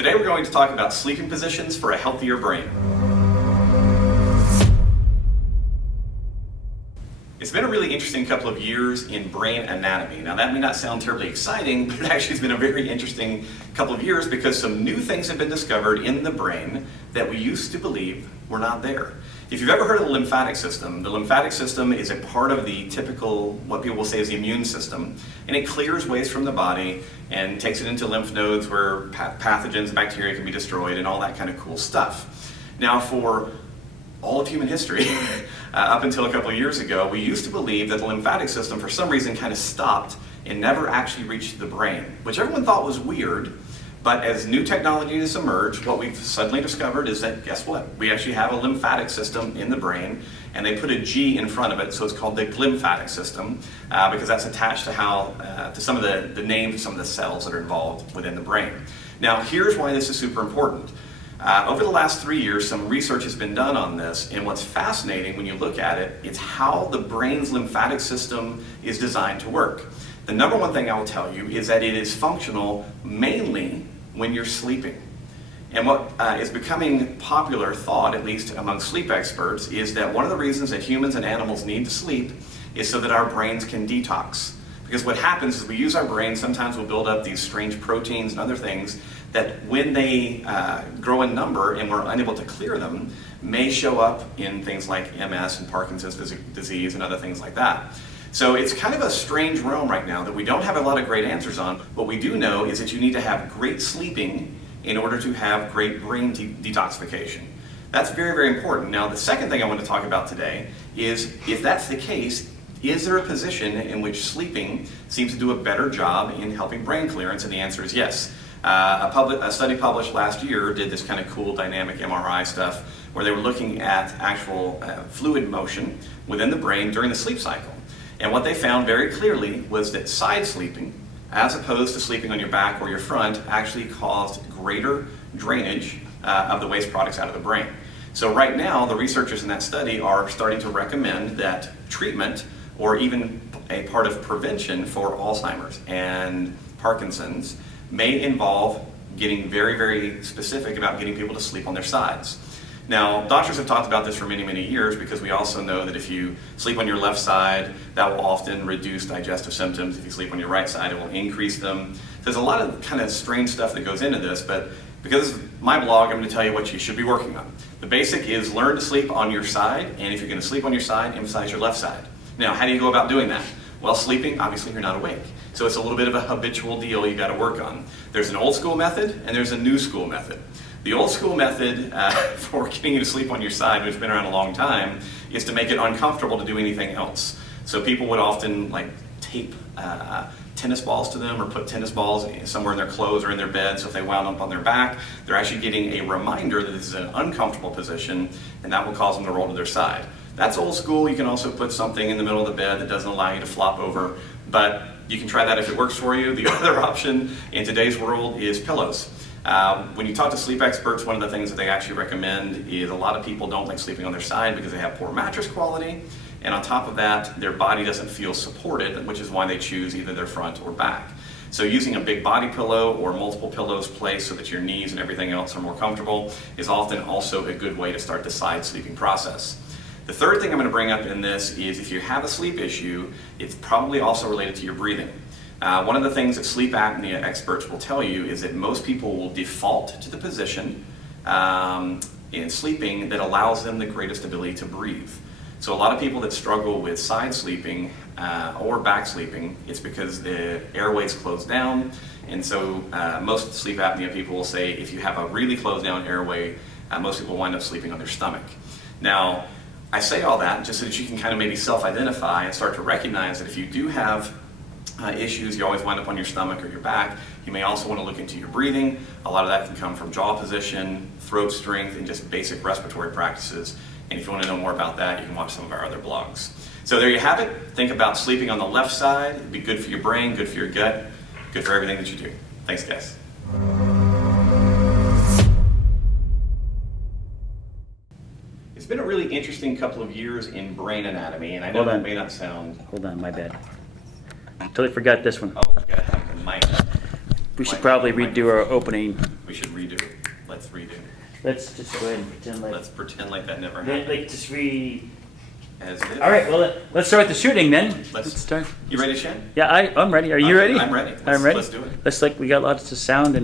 Today we're going to talk about sleeping positions for a healthier brain. It's been a really interesting couple of years in brain anatomy. Now that may not sound terribly exciting, but it actually has been a very interesting couple of years because some new things have been discovered in the brain that we used to believe were not there. If you've ever heard of the lymphatic system is a part of the typical, what people will say is the immune system, and it clears waste from the body and takes it into lymph nodes where pathogens and bacteria can be destroyed and all that kind of cool stuff. Now for all of human history, up until a couple of years ago, we used to believe that the lymphatic system for some reason kind of stopped and never actually reached the brain, which everyone thought was weird. But as new technology has emerged, what we've suddenly discovered is that, guess what? We actually have a lymphatic system in the brain, and they put a G in front of it, so it's called the glymphatic system, because that's attached to to some of the names of some of the cells that are involved within the brain. Now, here's why this is super important. Over the last 3 years, some research has been done on this, and what's fascinating when you look at it, it's how the brain's lymphatic system is designed to work. The number one thing I will tell you is that it is functional mainly when you're sleeping. And what is becoming popular thought, at least among sleep experts, is that one of the reasons that humans and animals need to sleep is so that our brains can detox. Because what happens is we use our brain, sometimes we'll build up these strange proteins and other things that when they grow in number and we're unable to clear them, may show up in things like MS and Parkinson's disease and other things like that. So it's kind of a strange realm right now that we don't have a lot of great answers on. What we do know is that you need to have great sleeping in order to have great brain detoxification. That's very, very important. Now, the second thing I want to talk about today is, if that's the case, is there a position in which sleeping seems to do a better job in helping brain clearance? And the answer is yes. A study published last year did this kind of cool dynamic MRI stuff where they were looking at actual fluid motion within the brain during the sleep cycle. And what they found very clearly was that side sleeping, as opposed to sleeping on your back or your front, actually caused greater drainage of the waste products out of the brain. So right now, the researchers in that study are starting to recommend that treatment, or even a part of prevention for Alzheimer's and Parkinson's, may involve getting very, very specific about getting people to sleep on their sides. Now, doctors have talked about this for many, many years because we also know that if you sleep on your left side, that will often reduce digestive symptoms. If you sleep on your right side, it will increase them. There's a lot of kind of strange stuff that goes into this, but because this is my blog, I'm going to tell you what you should be working on. The basic is learn to sleep on your side, and if you're going to sleep on your side, emphasize your left side. Now, how do you go about doing that? Well, sleeping, obviously you're not awake. So it's a little bit of a habitual deal you got to work on. There's an old school method and there's a new school method. The old school method for getting you to sleep on your side, which has been around a long time, is to make it uncomfortable to do anything else. So people would often tape tennis balls to them or put tennis balls somewhere in their clothes or in their bed, so if they wound up on their back, they're actually getting a reminder that this is an uncomfortable position, and that will cause them to roll to their side. That's old school. You can also put something in the middle of the bed that doesn't allow you to flop over, but you can try that if it works for you. The other option in today's world is pillows. When you talk to sleep experts, one of the things that they actually recommend is a lot of people don't like sleeping on their side because they have poor mattress quality, and on top of that, their body doesn't feel supported, which is why they choose either their front or back. So using a big body pillow or multiple pillows placed so that your knees and everything else are more comfortable is often also a good way to start the side sleeping process. The third thing I'm going to bring up in this is if you have a sleep issue, it's probably also related to your breathing. One of the things that sleep apnea experts will tell you is that most people will default to the position in sleeping that allows them the greatest ability to breathe. So a lot of people that struggle with side sleeping or back sleeping, it's because the airways close down, and so most sleep apnea people will say if you have a really closed down airway, most people wind up sleeping on their stomach. Now, I say all that just so that you can kind of maybe self-identify and start to recognize that if you do have issues, you always wind up on your stomach or your back, you may also want to look into your breathing. A lot of that can come from jaw position, throat strength, and just basic respiratory practices. And if you want to know more about that, you can watch some of our other blogs. So there you have it. Think about sleeping on the left side. It'd be good for your brain, good for your gut, good for everything that you do. Thanks, guys. It's been a really interesting couple of years in brain anatomy, and I know that may not sound... Hold on, my bad. Totally forgot this one. Oh, I've got to have the mic. We should probably redo our opening. We should redo. Let's redo. Let's just go ahead and pretend like, Let's pretend like that never like happened. just As if. All right, well, let's start with the shooting then. Let's start. You ready, Shen? Yeah, I'm ready. Are you ready? I'm ready. I'm ready. Let's do it. Let's we got lots of sound and